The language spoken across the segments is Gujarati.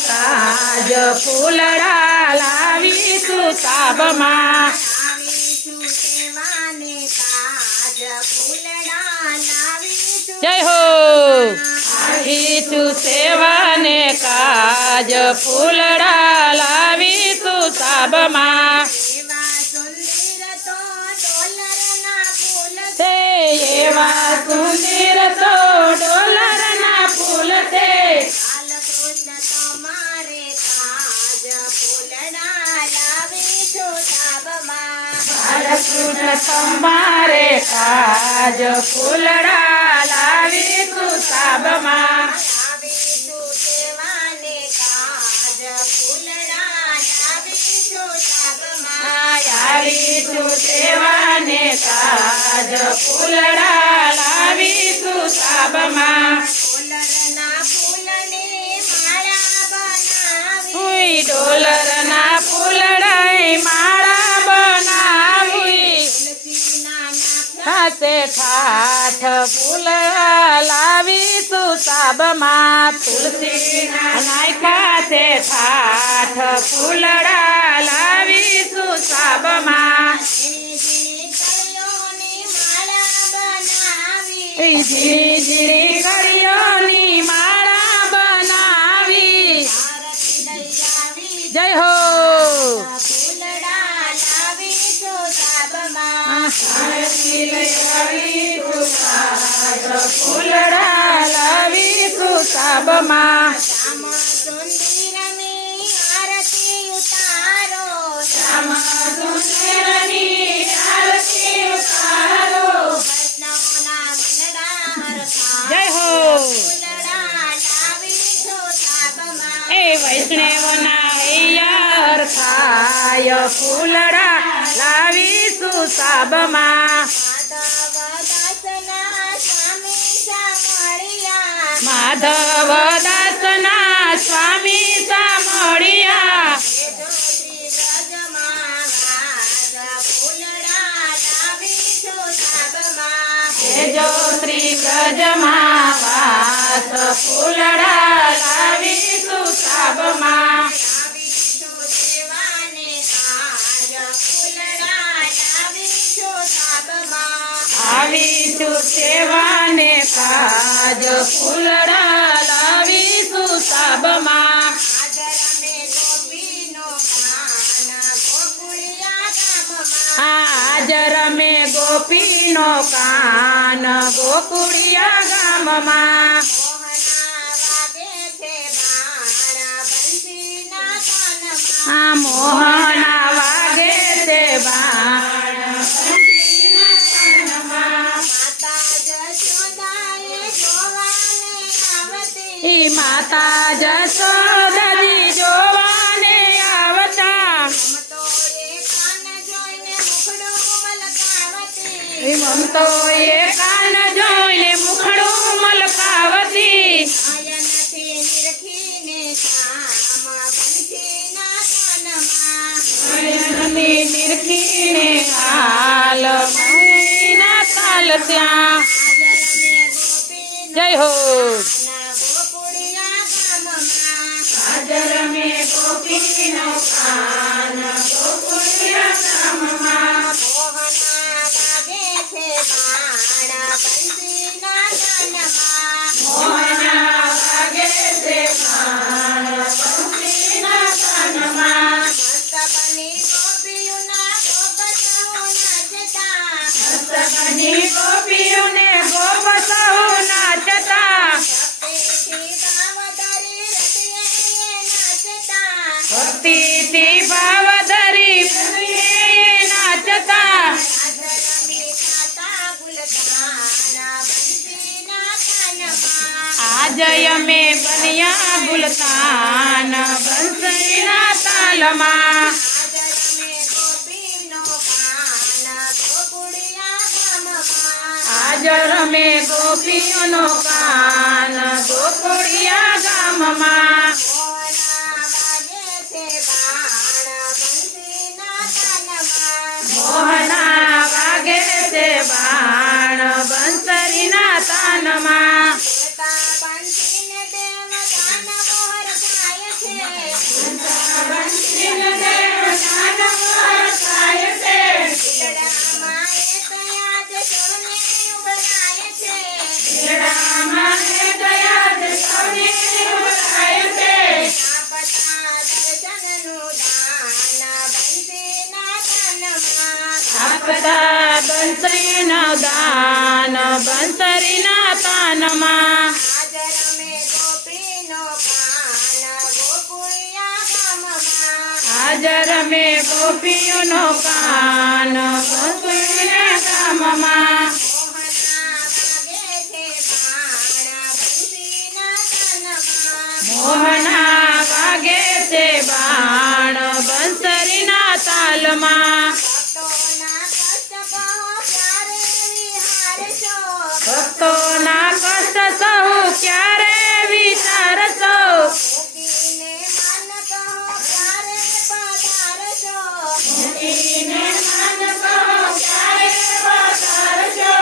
કાજ ફૂલડા લાવીશું સાબમાં જય હો લાવીશું સેવાને કાજ ફૂલડા લાવીશું સાબમાં એવા સુંદર તો ડોલરના ફૂલ છે તમારે કાજ ફૂલડા લાવીશું સાબમાં આવીશું સેવાને કાજ ફૂલડા લાવીશું સાબમાં ડોલરના ફૂલડાની માળા બનાવી સાથે ઠાઠ ફૂલ લાવીશું સાબમાં તુલસીના નાયકા છે ઠાઠ ફૂલડા લાવીશું સાબમાં ઝીઝીરી કળીઓની માળા બનાવી જય હો ફૂલડા લાવીશું સાબમાં જય હો એ વૈષ્ણવના હૈયાર ખાય ફૂલડા લાવીશું સાબમાં માધવ દાસના સ્વામી સામળિયા જો શ્રી બ્રજમાં વાસ ફૂલડા લાવીશું સાબમાં આવીશું સેવાને કાજ ફૂલડા લાવીશું સાબમાં આજ રમે ગોપીનો કાન ગોકુળિયા ગામમાં મોહના વાગે છે બાણ માતા જશોદાજી જોવાને આવતા મમતો એ કાન જોઈને મુખડું મલકાવતી નિરખીને હાલ મહિના તાલ ત્યાં જય હો રમે ગોપીનો કાન ગોકુળિયા ગામમાં મોહના વાગે છે બાણ બંસીના કાનમાં મસ્તકની ગોપીઓના ગોપ સહુ નાચતા ભક્તિથી ભાવ ધરી નાચતા આજ અમે બન્યા ગુલતાન બંસરીના તાલમાં આજ રમે ગોપીઓનો કાન ગોકુળિયા ગામમાં મોહના વાગે છે બાણ બંસરીના તાનમાં આપતા બંસરીના દાન બંસરીના તાનમાં હાજર મે ગોપીનો કાન ગોકુળિયા ગામમાં મોહના વાગે છે બાણ બંસરીના તાલમાં ભક્તોના કષ્ટ સહુ ક્યારે વિચારશો મૂકીને મન કહો ક્યારે પધારશો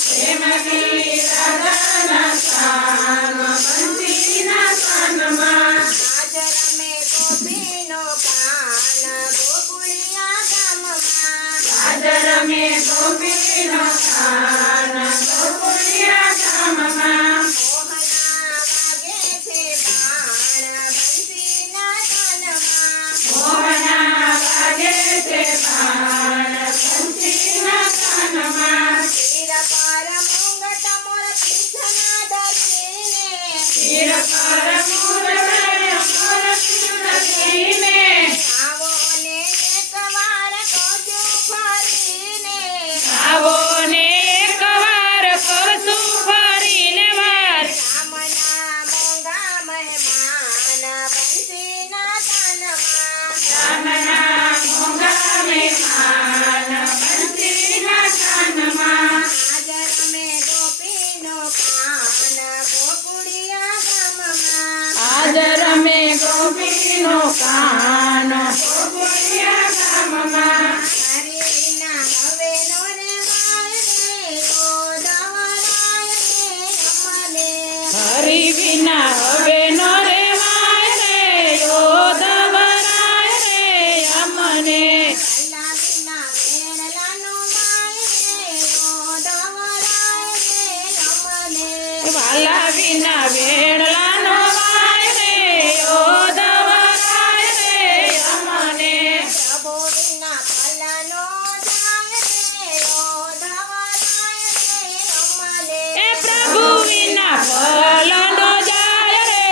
પ્રેમથી રાધાના સ્થાન બંસીના કાનમાં હાજર મે ગોપીનો કાન ગોકુળિયા ગામમાં મોહના વાગે છે બાણ બંસીના કાનમાં શિર પર મુરટ મૂરધીને આવો ને એકવાર કરશું ફરીને વાર રામના મોંઘા મહેમાન બંસીના કાનમાં હાજર મે ગોપીનો કાન ગોકુળિયા ગામમાં હરી વિના હવે નો રેવાય રે યોધવરાય રે અમને વાલા વિના વેણલાનો વાય રે યોધવરાય રે અમને એ પ્રભુ વિના ભલનો જાય રે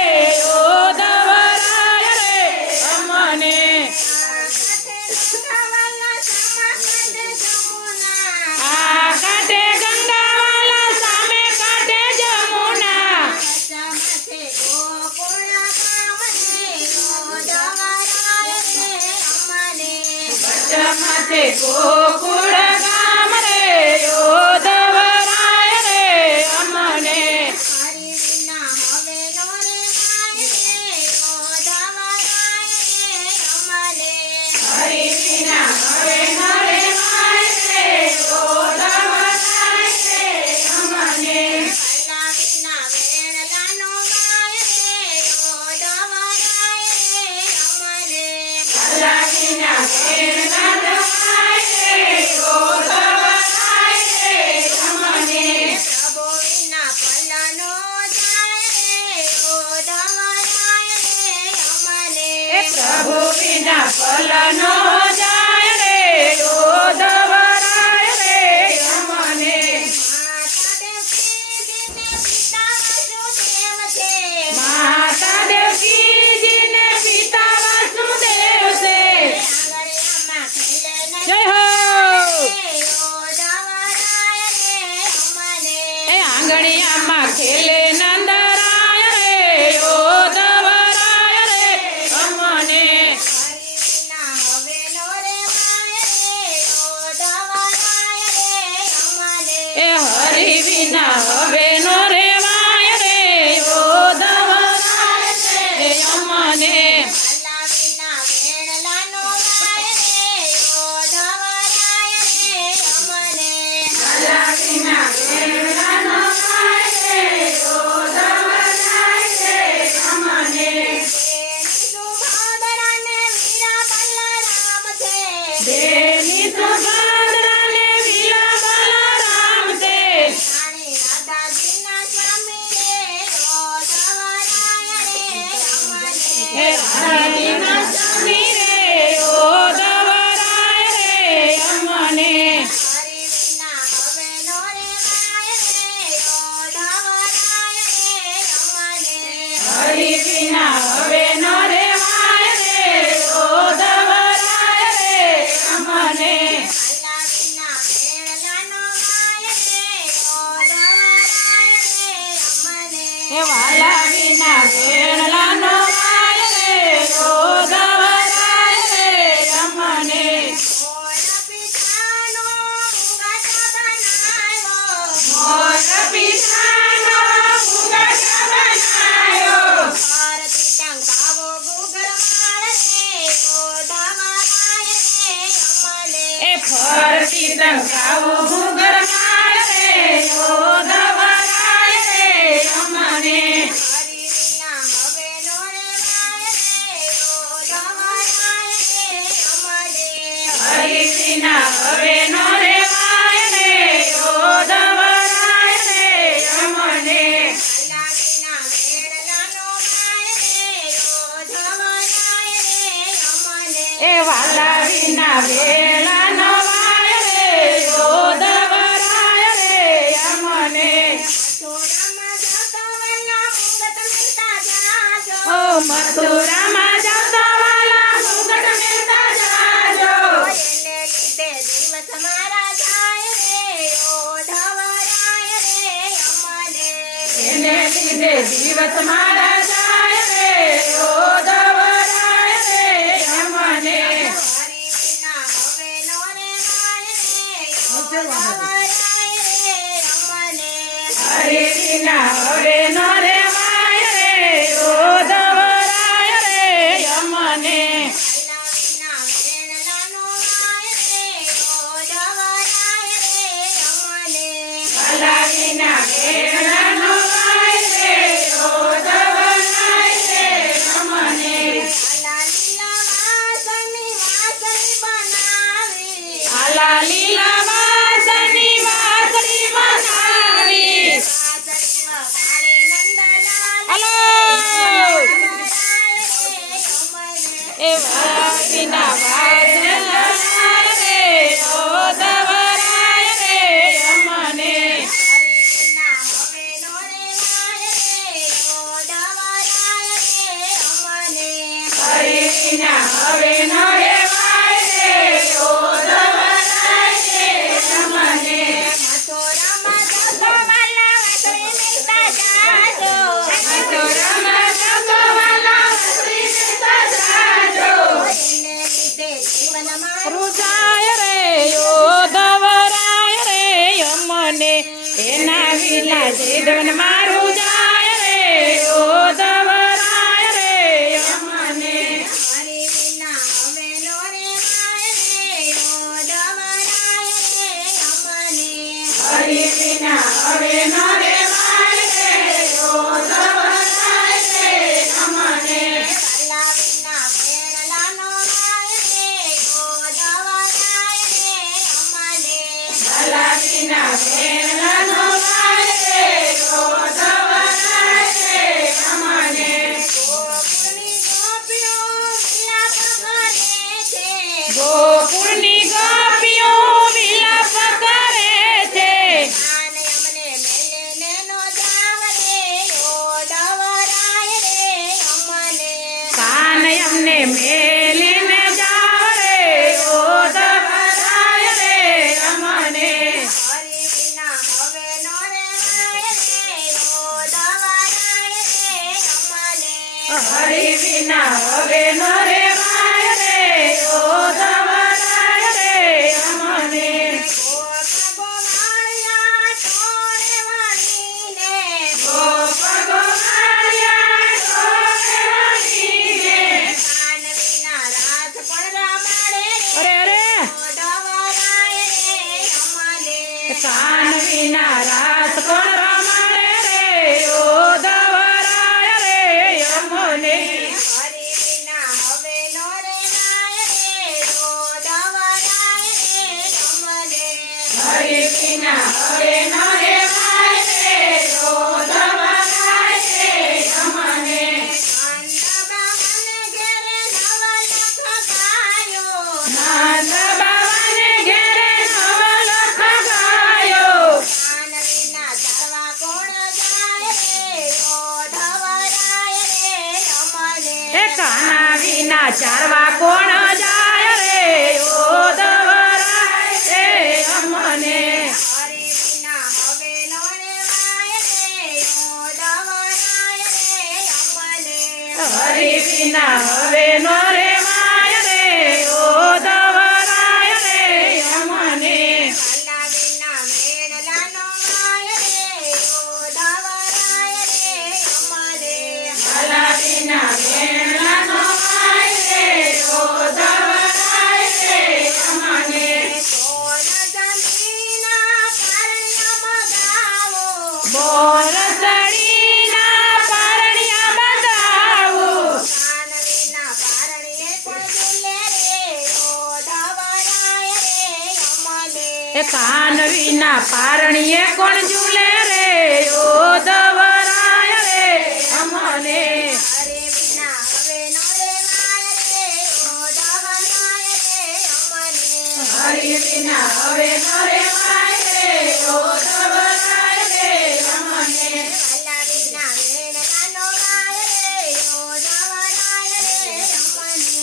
યોધવરાય રે અમને આ કાંઠે ગંગાવાલા સામે કાંઠે જમુના માથે ગોકુળ ગામ રે યોધવરાય રે અમને હરી વિના હવે ન રેવાય રે યોધવરાય રે અમને ભલા વિના વેણલા જવાય રે યોધવરાય રે અમને એ પ્રભુ વિના ભલનો જાય રે યોધવરાય રે અમને માતા દેવકીજીને પિતા વાસુદેવ છે જય હો એ આંગણિયામાં ખેલે નંદરાય રે યોધવરાય રે અમને એ હરી વિના હવે નો રેવાય રે યોધવરાય રે અમને ભલા વિના વેણલાનો વાય રે યોધવરાય રે અમને દેની સુભદ્રાને વિલા બલરામ છે હે રાધા હવે નો રેવાય રે ઓધવરાય રે અમને વાલા વિના ભેળલાનો વાય રે ઓધવરાય રે અમને એ વાલા વિના ભેળલાનો વાય રે ઓધવરાય રે અમને મોર પિતાનો મુગટ બનાયો ફરતી ટંકાવો ઘૂઘર માળ રે ઓધવરાય રે અમને હરી વિના હવે નો રેવાય રે ઓધવરાય રે અમને એ વાલા વિના વેળાનો વાય રે ઓધવરાય રે અમને ઓ મથુરામાં જતા વાલા ઘૂંઘટ મેલતા જાજો એને લીધે દિવસ મારા જાય રે ઓધવરાય રે અમને હરી વિના હવે નો રેવાય રે ઓધવરાય રે અમને વાલા વિના ભેળલાનો વાય રે ઓધવરાય રે અમને આલા લીલા વાસની વાસળી બનાવી હલો એ વિના વાસના રે ઓધવરાય રે અમને હરી વિના હવે નો રેવાય રે ઓધવરાય રે અમને મથુરામાં જતા વાલા વાસળી મેલતા જાજો રૂજાય રે ઓધવરાય રે અમને એના વિના જીવન મારું જાય રે ઓધવરાય રે અમને હરી વિના હવે નો રેવાય રે ઓધવરાય રે અમને વાલા વિના ભેળલાનો વાય રે ઓધવરાય રે અમને ગોકુળની ગોપીઓ વિલાપ કરે છે કાન અમને મેલીને જાવ રે ઓધવરાય રે અમને હરી વિના હવે નો રેવાય રે ઓધવરાય રે અમને ગોપ ગોવાળિયા ઢોલે વાળીને અરે અરે કાન વિના રાસ કોણ રમાડે રે ઓધવરાય રે અમને હરી વિના હવે નો કાના વિના ચારવા કોણ જાય રે ઓદવરાય રે અમને હરી વિના હવે નો રેવાય રે ઓદવરાય રે અમને વાલા વિના વેણલાનો વાય રે ઓદવરાય રે અમને બોર સડીના પરણ્યા બજાવું એ કાન વિના પારણીએ કોણ ઝૂલે રે ઓદવરાય રે અમને હરી વિના હવે નો રેવાય રે ઓદવરાય રે અમને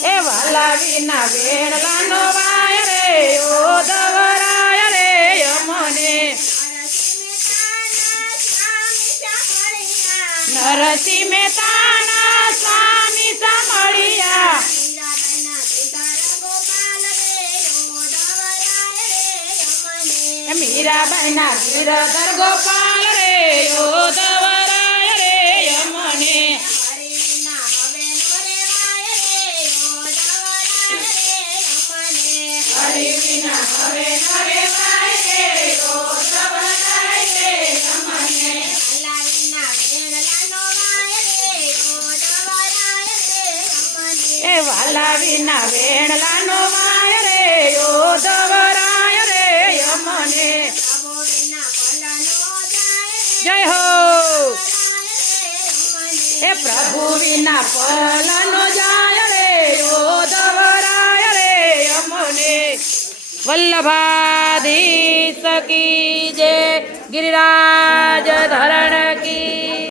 એ વાલા વિના વેણલાનો વાય રે ઓદવરાય રે અમને નરસિંહ મહેતાના સ્વામી સાંભળ્યા મીરાબાઈના ગિરધર ગોપાલ રે ઓદવરાય રે અમને હરી વિના હવે નો રેવાય રે ઓદવરાય રે અમને એ વાલા વિના વેણલાનો વાય રે ઓદવરાય રે અમને જય હો એ પ્રભુ વિના પલનો જાય રે ઓદવરાય રે અમને વલ્લભાધીશ કી જય ગિરિરાજ ધરણ